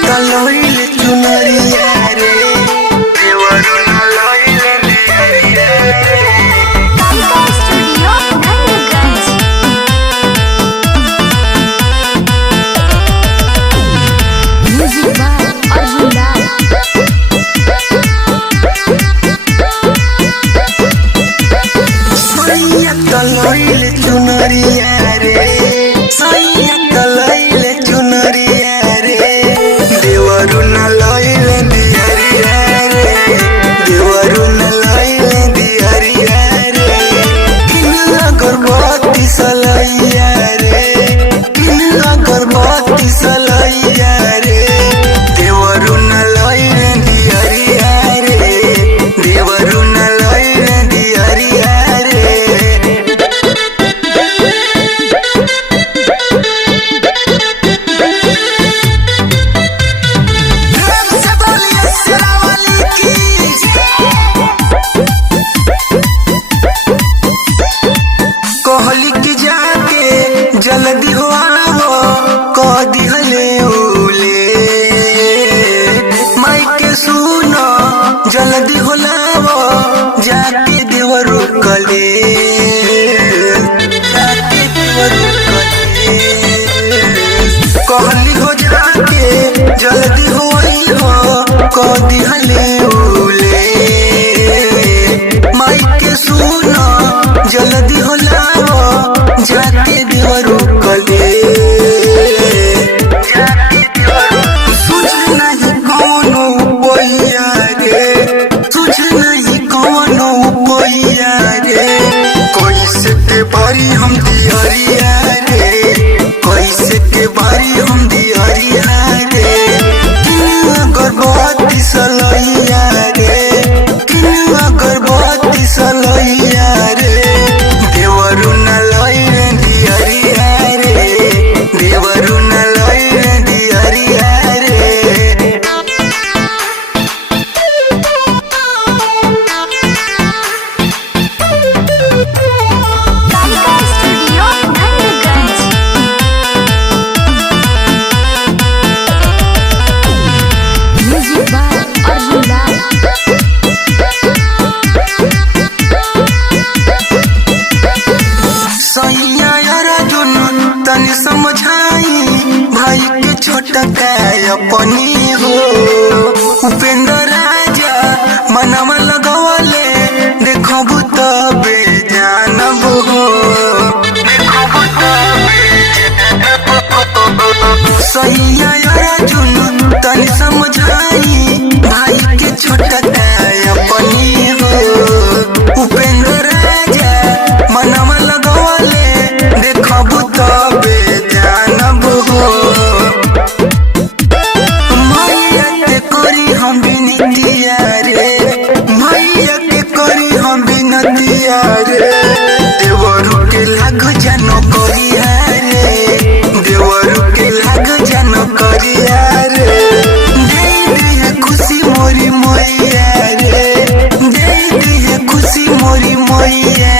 तलोइले चुनरिया रे देवरू न लोइले लिया रे। Kalika studio Nandganj. Music by Arjun Lal. सैया तलोइले चुनरिया रे सैया तलोइले चुनरिया रे देवरू न लोइले दियरिया रे देवरू न लोइले दियरिया रे। किनला गर्भवती सलैया रे किनला गर्भवती सलैया रे देवरू न लोइले दियरिया रे देवरू न लोइले दियरिया रे। कहली कि जाके जल्दी हो आवो कह दिहले उले माई के सुनो जल्दी हो लावो जाके देवरू कले जाके देवरू कले। कहली हो जाके जल्दी हो आई हो कह दिहले उले माई के सुनो जल्दी हो लावो जाके देवरू कले जाके देवरू। सुझ नहीं कौनो उपाया रे सुझ नहीं कौनो उपाया रे कैसे के बारी हम दियरिया रे कैसे के बारी हम दियरिया रे। किनला गर्भवती सलैया रे किनला गर्भवती सलैया रे देवरू न लोइले दियरिया रे देवरू न लोइले दियरिया रे। Kalika studio Nandganj. Music by Arjun Lal. सैया अर्जुन तनी समझाई भाई के छोटा अपनी हो उपेंद्र राजा मनवा लगवले देखबू तबे जानबू हो देखबू तबे जानबू। सैया अर्जुन तनी समझाई भाई के छोटा अपनी हो उपेंद्र राजा मनवा लगवले देखबू तबे जानबू हो। मैया के करी हम बिनतिया रे मैया के करी हम बिनतिया रे देवरू के लाग जानो करिया रे देवरू के लाग जानो करिया रे। दे दे खुशी मोरी मैया रे दे दे खुशी मोरी मैया